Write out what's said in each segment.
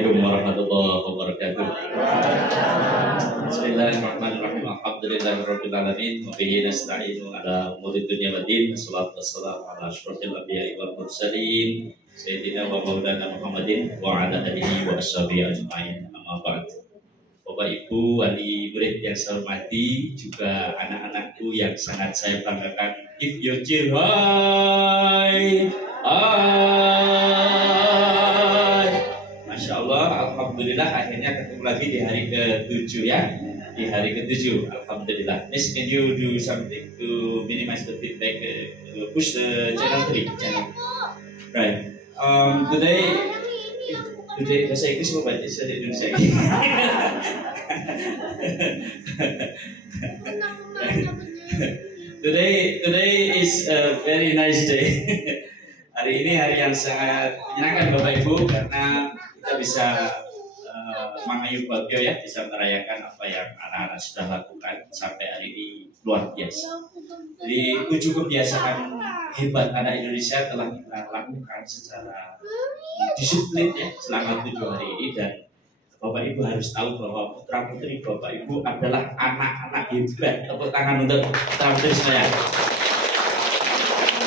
Assalamualaikum warahmatullahi wabarakatuh. Bismillahirrahmanirrahim. Alhamdulillahirabbil alamin wa bihi nasta'inu ala umuri dunya waddin. Wassalatu wassalamu ala asyrofil anbiya'i wal mursalin sayyidina wa maulana Muhammadin wa ala alihi wa ashabihi ajmain. Amma ba'd. Bapak Ibu wali murid yang saya hormati, juga anak-anakku yang sangat saya banggakan. If you cheer, hai, Masya Allah, Alhamdulillah akhirnya ketemu lagi di hari ke-7 ya. Di hari ke-7, Alhamdulillah. Miss, can you do something to minimize the feedback, to push the channel 3 channel? Right. Today bahasa Inggris apa bahasa Indonesia? Today is a very nice day. Hari ini hari yang sangat menyenangkan Bapak Ibu, karena kita bisa mengayuh bagio ya, bisa merayakan apa yang anak-anak sudah lakukan sampai hari ini luar biasa. Jadi 7 kebiasaan hebat anak Indonesia telah kita lakukan secara disiplin ya selama 7 hari ini, dan Bapak Ibu harus tahu bahwa putra putri Bapak Ibu adalah anak-anak hebat. Tepuk tangan untuk putra putri saya.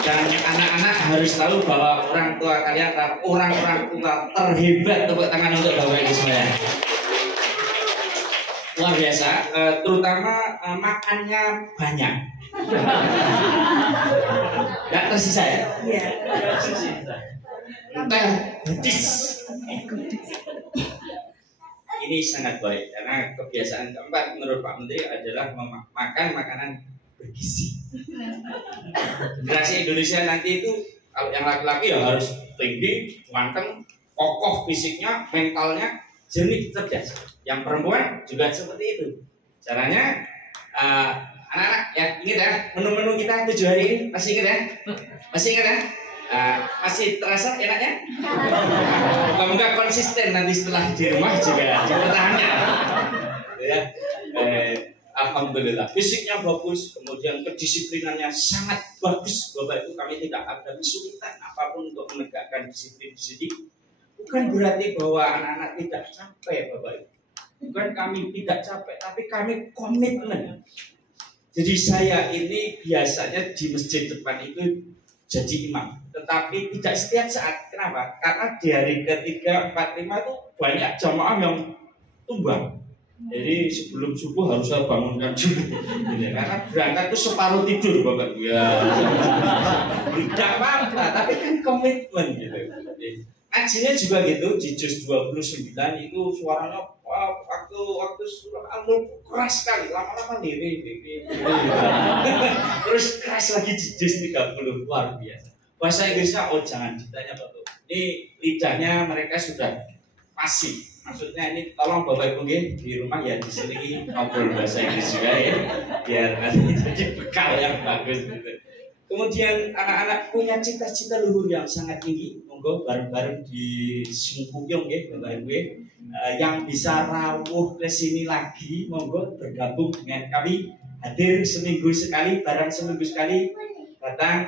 Dan anak-anak harus tahu bahwa orang tua kalian adalah orang-orang tua terhebat. Tepuk tangan untuk Bapak Ibu semua. Luar biasa, terutama makannya banyak. Gak tersisa ya? Iya. Entah goodis. Ini sangat baik, karena kebiasaan keempat menurut Pak Menteri adalah makan makanan bergizi. Generasi Indonesia nanti itu, kalau yang laki-laki ya harus tinggi, ganteng, kokoh fisiknya, mentalnya, jernih, cerdas. Yang perempuan juga seperti itu. Caranya, anak-anak ya ingat ya, menu-menu kita 7 hari ini masih ingat ya? Masih ingat ya? Masih terasa enaknya? Moga-moga konsisten nanti setelah di rumah juga dipertahankan. Ya, Alhamdulillah fisiknya bagus, kemudian kedisiplinannya sangat bagus. Bapak Ibu, kami tidak ada kesulitan apapun untuk menegakkan disiplin di sini. Bukan berarti bahwa anak-anak tidak capek, Bapak Ibu. Bukan kami tidak capek, tapi kami komitmen. Jadi saya ini biasanya di masjid depan itu jadi imam, tetapi tidak setiap saat. Kenapa? Karena di hari ke-3, 4, 5 itu banyak jamaah yang tumbang. Jadi sebelum subuh harus saya bangunkan dulu, karena berangkat itu separuh tidur, Bapak. Ya, tidak apa-apa, tapi kan komitmen gitu. Ngajinya juga gitu, di juz 29 itu suaranya waktu surah Al-Mulk keras sekali, lama-lama diri. Terus keras lagi di juz 30, luar biasa. Bahasa Inggrisnya jangan ditanya Bapak. Ini lidahnya mereka sudah fasih. Maksudnya ini tolong Bapak Ibu di rumah ya diselingi ngobrol bahasa Inggris juga ya, biar nanti jadi bekal yang bagus gitu. Kemudian anak-anak punya cita-cita luhur yang sangat tinggi, monggo bareng-bareng di Sungkuyung ya Bapak Ibu, yang bisa rawuh ke sini lagi, monggo bergabung dengan kami, hadir seminggu sekali, barang seminggu sekali, datang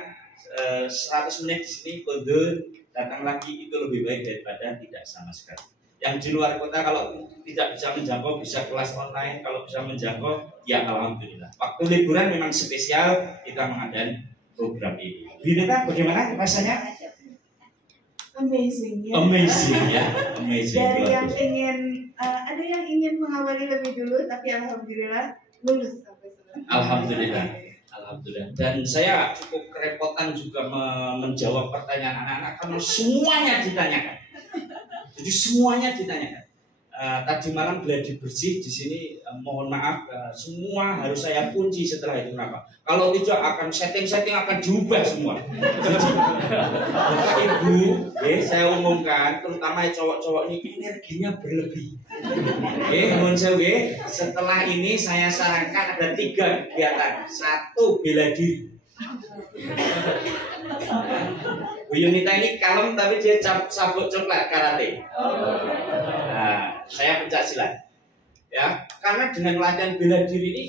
100 menit di sini, kundur, datang lagi, itu lebih baik daripada tidak sama sekali. Yang di luar kota kalau tidak bisa menjangkau bisa kelas online, kalau bisa menjangkau ya alhamdulillah. Waktu liburan memang spesial kita mengadakan program ini. Bineka bagaimana rasanya? Amazing ya. Amazing ya. Amazing. Dari yang ingin ada yang ingin mengawali lebih dulu, tapi alhamdulillah lulus sampai selesai. Alhamdulillah. Alhamdulillah. Dan saya cukup kerepotan juga menjawab pertanyaan anak-anak karena semuanya ditanyakan. Jadi semuanya ditanyakan. Tadi malam gladi bersih di sini, mohon maaf, semua harus saya kunci setelah itu. Kenapa? Kalau tidak akan setting akan diubah semua. Bapak Ibu, saya umumkan, terutama cowok-cowok ini energinya berlebih. Mohon saya, setelah ini saya sarankan ada 3 kegiatan. 1, bela diri. Bu Yunita ini kalem tapi dia sabuk coklat karate. Nah, saya pencak silat. Ya, karena dengan latihan bela diri ini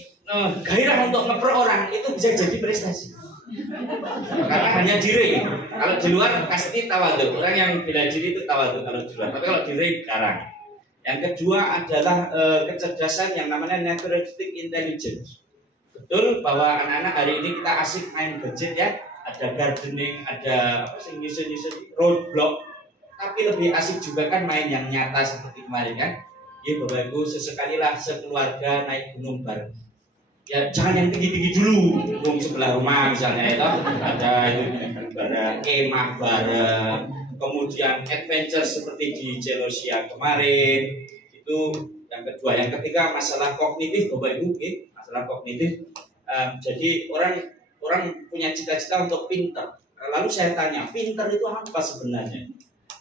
gairah untuk ngeper orang itu bisa jadi prestasi. Karena hanya diri. Kalau di luar pasti tawadhu. Orang yang bela diri itu tawadhu kalau di luar. Tapi kalau diri jarang. Yang kedua adalah kecerdasan yang namanya naturalistic intelligence. Betul bahwa anak-anak hari ini kita asik main gadget ya. Ada gardening, ada apa sih nyusun-nyusun roadblock. Tapi lebih asik juga kan main yang nyata seperti kemarin kan. Ya Bapak Ibu sesekalilah sekeluarga naik gunung bareng. Ya jangan yang tinggi-tinggi dulu, gunung sebelah rumah misalnya itu ada kemah bareng, kemudian adventure seperti di Celosia kemarin itu yang kedua. Yang ketiga masalah kognitif Bapak Ibu, masalah kognitif. Jadi orang punya cita-cita untuk pinter. Lalu saya tanya, pinter itu apa sebenarnya?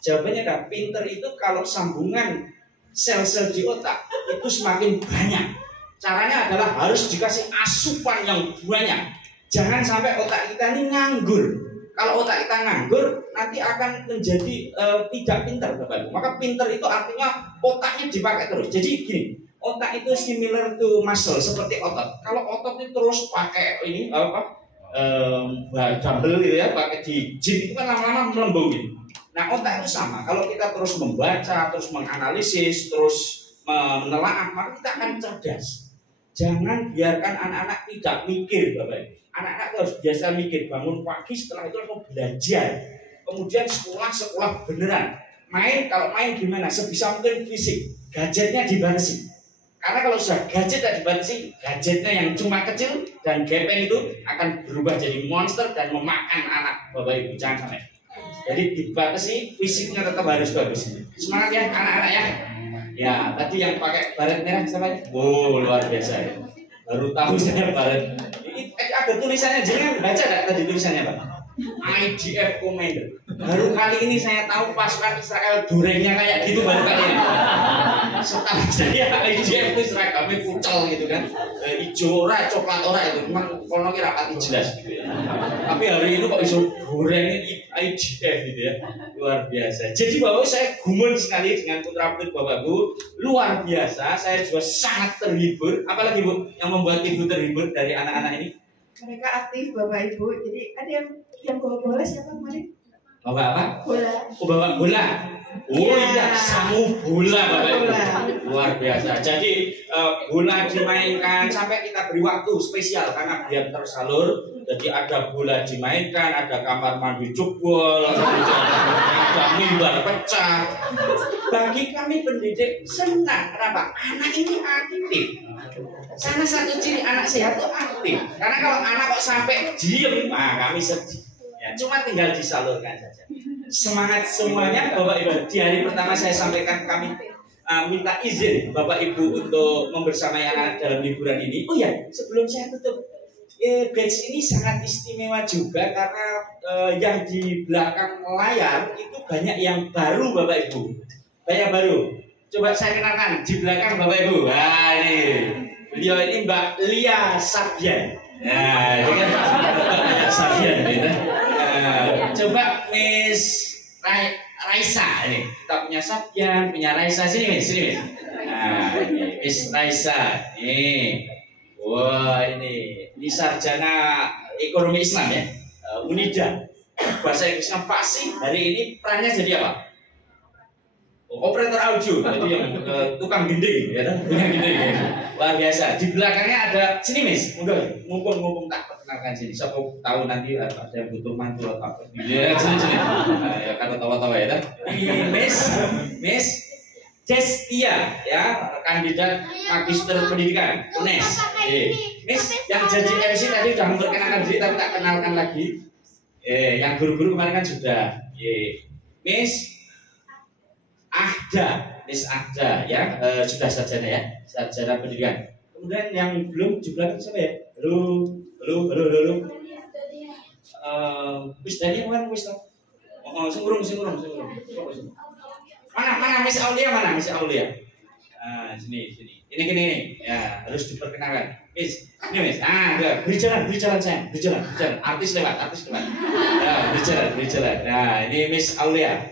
Jawabannya adalah pinter itu kalau sambungan sel-sel di otak itu semakin banyak. Caranya adalah harus dikasih asupan yang banyak. Jangan sampai otak kita ini nganggur. Kalau otak kita nganggur, nanti akan menjadi tidak pintar, Bapak Ibu. Maka pintar itu artinya otaknya dipakai terus. Jadi gini, otak itu similar to muscle, seperti otot. Kalau otot itu terus pakai ini dumbbell gitu ya, pakai di gym itu kan lama-lama melembung gitu. Nah otak itu sama. Kalau kita terus membaca, terus menganalisis, terus menelaah, maka kita akan cerdas. Jangan biarkan anak-anak tidak mikir, Bapak Ibu. Anak-anak harus biasa mikir, bangun pagi setelah itu langsung belajar. Kemudian sekolah beneran. Kalau main gimana? Sebisa mungkin fisik. Gadgetnya dibatasi. Karena kalau sudah gadget tidak dibatasi, gadgetnya yang cuma kecil dan gepeng itu akan berubah jadi monster dan memakan anak Bapak Ibu. Jangan sampai. Jadi dibatasi, fisiknya tetap harus bagus. Semangat ya anak-anak ya. Ya tadi yang pakai baret merah siapa? Wow luar biasa ya. Baru tahu saya baret. Ini ada tulisannya, jangan baca enggak tadi tulisannya Pak? IDF Commander. Baru kali ini saya tahu pasukan Israel durengnya kayak gitu baru kali ini. Setahu saya IDF itu seragamnya pucal gitu kan. Hijau ora, coklat ora itu. Memang kono kira rapati jelas gitu ya. Tapi hari ini kok iso goreng IDF gitu ya. Luar biasa. Jadi Bapak saya gumun sekali dengan putra-putri Bapak Bu. Luar biasa. Saya juga sangat terhibur. Apalagi Bu yang membuat Ibu terhibur dari anak-anak ini? Mereka aktif Bapak Ibu. Jadi ada yang bawa bola siapa kemarin? Bawa apa? Bola. Oh bawa bola. Oh iya, samu bola Bapak Ibu. Luar biasa. Jadi bola dimainkan sampai kita beri waktu spesial karena biar tersalur. Jadi ada bola dimainkan, ada kamar mandi jebol, ada mimbar pecah. Bagi kami pendidik senang. Kenapa? Anak ini aktif. Salah satu ciri anak sehat itu aktif. Karena kalau anak kok sampai diem, kami sedih. Ya, cuma tinggal disalurkan saja. Semangat semuanya Bapak Ibu. Di hari pertama saya sampaikan kami minta izin Bapak Ibu untuk membersamai anak dalam liburan ini. Oh ya, sebelum saya tutup, batch ini sangat istimewa juga karena yang di belakang layar itu banyak yang baru Bapak Ibu. Banyak baru. Coba saya kenalkan di belakang Bapak Ibu. Nah ini, beliau ini Mbak Lia Sabian. Nah, ini kan Mbak Lia Sabian gitu. Coba Miss Raisa ini. Kita punya Sabian, punya Raisa. Sini Miss. Nah, Miss Raisa. Ini. Wah, ini sarjana ekonomi Islam ya. Unida. Bahasa Inggrisnya fasih. Hari ini perannya jadi apa? Operator audio. Jadi yang tukang gending ya kan? Tukang gending. Ya. Luar biasa. Di belakangnya ada sini Miss. Mumpung tak perkenalkan sini. Siapa tahu nanti ada yang butuh mantu atau apa. Ya, sini. Ya kata tawa-tawa ya kan. Ini Miss Destia ya, kandidat magister pendidikan UNES. Miss yang jadi MC tadi sudah memperkenalkan diri tapi tak kenalkan lagi. Yang guru-guru kemarin kan sudah. Miss Ahda ya, sudah sarjana ya, sarjana pendidikan. Kemudian yang belum di belakang siapa ya? Halo. Miss Daniel mana Miss? Oh, singurung. Mana Miss Aulia mana Miss Aulia? Sini. Ini. Ya, harus diperkenalkan. Miss, ini Miss. Berjalan sayang. Berjalan. Artis lewat. Ya, berjalan. Nah, ini Miss Aulia.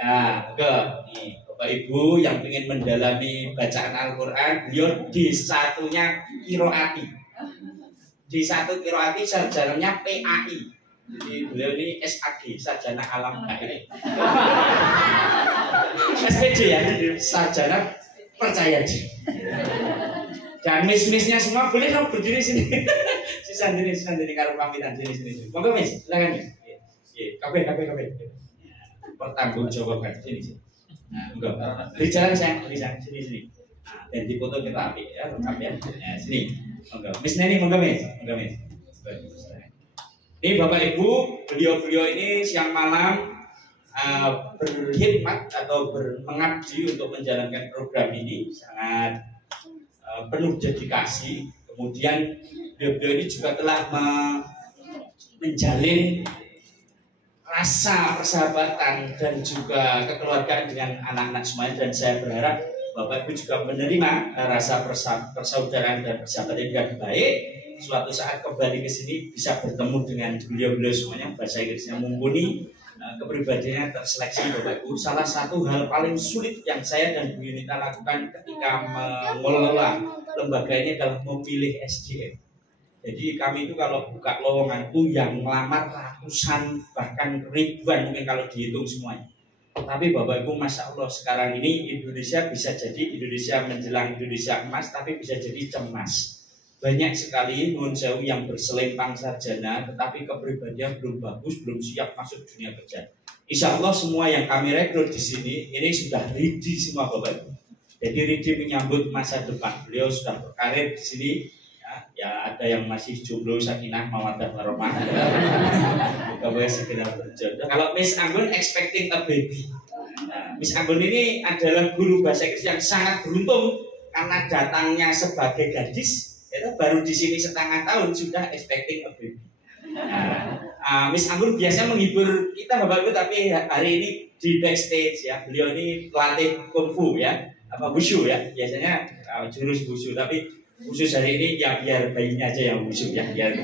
Nah, nih Bapak Ibu yang ingin mendalami bacaan Al-Quran, beliau di satunya Kiroati. di satu kiroati sarjananya PAI. Jadi beliau ini SAG, sarjana alam gaib. SPJ ya, sarjana percaya diri. Dan mis-misnya semua boleh dong berdiri sini. Sini karo pamitan sini. Monggo Mis, silakan Mis. Kabeh. Pertanggungjawaban sini. Nah, enggak. Bicara saya sini. Dan di foto kita ambil ya, lengkap ya. Nah, sini. Monggo. Mis Neni, monggo Mis. Ini Bapak Ibu, beliau ini siang malam berkhidmat atau mengabdi untuk menjalankan program ini sangat penuh dedikasi. Kemudian beliau ini juga telah menjalin rasa persahabatan dan juga kekeluargaan dengan anak-anak semuanya, dan saya berharap Bapak Ibu juga menerima rasa persaudaraan dan persahabatan yang baik. Suatu saat kembali ke sini bisa bertemu dengan beliau semuanya, bahasa Inggrisnya mumpuni, kepribadiannya terseleksi Bapak Ibu. Salah satu hal paling sulit yang saya dan Bu Yunita lakukan ketika mengelola lembaga ini adalah memilih SDM. Jadi kami itu kalau buka lowongan itu yang melamar ratusan bahkan ribuan mungkin kalau dihitung semuanya. Tapi Bapak Ibu, Masya Allah, sekarang ini Indonesia bisa jadi Indonesia menjelang Indonesia emas, tapi bisa jadi cemas. Banyak sekali nun sewu yang berselempang sarjana, tetapi kepribadian belum bagus, belum siap masuk dunia kerja. Insya Allah semua yang kami rekrut di sini ini sudah ready semua Bapak Ibu. Jadi ready menyambut masa depan. Beliau sudah berkarir di sini. Ya ada yang masih jomblo, sakinah, mawaddah warahmah. Moga-moga segera berjodoh. Kalau Miss Anggun expecting a baby. Nah, Miss Anggun ini adalah guru bahasa Inggris yang sangat beruntung karena datangnya sebagai gadis. Itu baru di sini setengah tahun sudah expecting a baby. Miss Anggun biasa menghibur kita Bapak Ibu, tapi hari ini di backstage ya. Beliau ini pelatih kungfu ya, apa wushu ya. Biasanya jurus wushu, tapi khusus hari ini ya biar bayinya aja yang wushu ya. Biar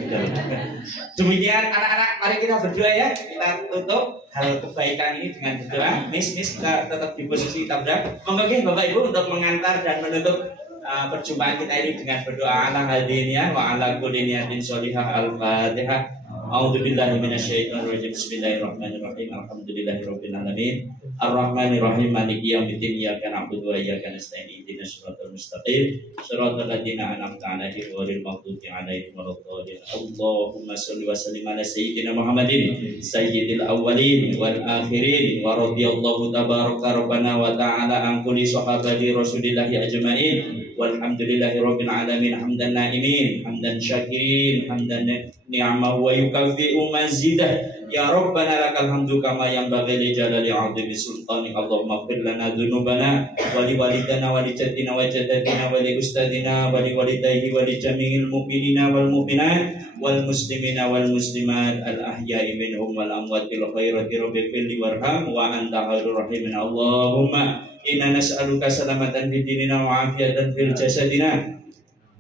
demikian anak-anak, mari kita berdoa ya. Kita tutup hal kebaikan ini dengan berdoa. Miss kita tetap di posisi kita berdoa. Monggo Bapak Ibu untuk mengantar dan menutup perjumpaan kita ini dengan berdoa ala hadiniya wa ala kulli niyatin sholihah. Al-Fatihah. A'udzubillahi minasyaitonir rajim. Bismillahirrahmanirrahim. Alhamdulillahirabbil alamin. Arrahmanirrahim. Maliki yaumiddin. Iyyaka na'budu wa iyyaka nasta'in. Ihdinas siratal mustaqim. Shiratal ladzina an'amta 'alaihim ghairil maghdubi 'alaihim waladdallin. Allahumma shalli wa sallim ala sayyidina Muhammadin sayyidil awwalin wal akhirin wa radhiyallahu tabaraka rabbana wa ta'ala an kulli sahabati rasulillahi ajmain. Walhamdulillahi rabbil alamin. Hamdan na'imin, hamdan syakirin, hamdan ni'amahu wa yukafi'u mazidah. Ya Rabbana lakal hamdu kama yanbaghi li jalali 'azimi sultanik. Allahumma ighfir lana dhunubana wa li walidina wa li jadina wa jaddatina wa li ustadina wa li walidayhi wa li jami'il mu'minina wal mu'minat wal muslimina wal muslimat al ahya'i minhum wal amwat bil khairati rabbil fili warham wa anta khairur rahimin. Allahumma inna nas'aluka salamatan fid dinina wa afiyatan fil jasadina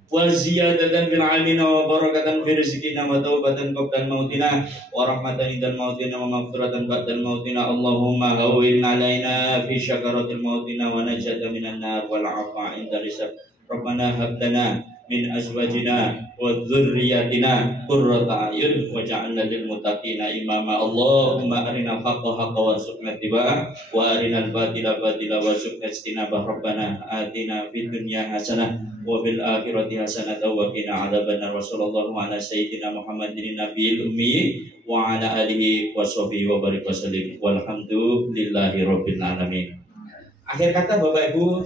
wa ziyadatan fil ilmina wa barakatan fil rizqina wa taubatan qabla mautina wa rahmatan indal mautina wa maghfiratan ba'dal mautina. Allahumma hawwin alaina fi syakaratil mautina wa najata minan nar wal 'afwa inda hisab. Rabbana hab lana min azwajina wa dzurriyyatina qurrata a'yun waj'alna lil muttaqina imama. Allahumma arinal haqqa haqqan warzuqna ittiba'ah wa arinal batila batila warzuqna ijtinabah. Rabbana atina fid dunya hasanah wa fil akhirati hasanah wa qina adzabannar. Wa sallallahu ala sayyidina Muhammadin nabiyil ummi wa ala alihi wa sahbihi wa barik wasallim. Walhamdulillahi rabbil alamin. Akhir kata Bapak Ibu,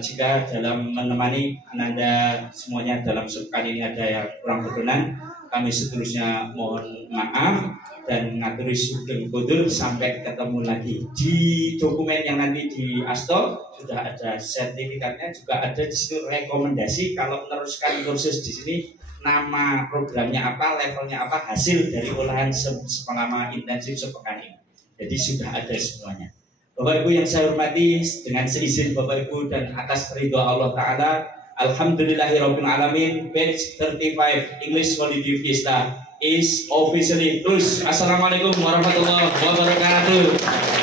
jika dalam menemani Anda semuanya dalam sepekan ini ada yang kurang berkenan, kami seterusnya mohon maaf dan ngaturi sugeng kudur. Sampai ketemu lagi. Di dokumen yang nanti di Asto sudah ada sertifikatnya, juga ada di situ rekomendasi kalau meneruskan kursus di sini, nama programnya apa, levelnya apa, hasil dari olahan selama intensif sepekan ini. Jadi sudah ada semuanya. Bapak Ibu yang saya hormati, dengan seizin Bapak Ibu dan atas ridho Allah Ta'ala, Alhamdulillahirabbil alamin, batch 35 English Holiday Fiesta is officially closed. Assalamualaikum warahmatullahi wabarakatuh.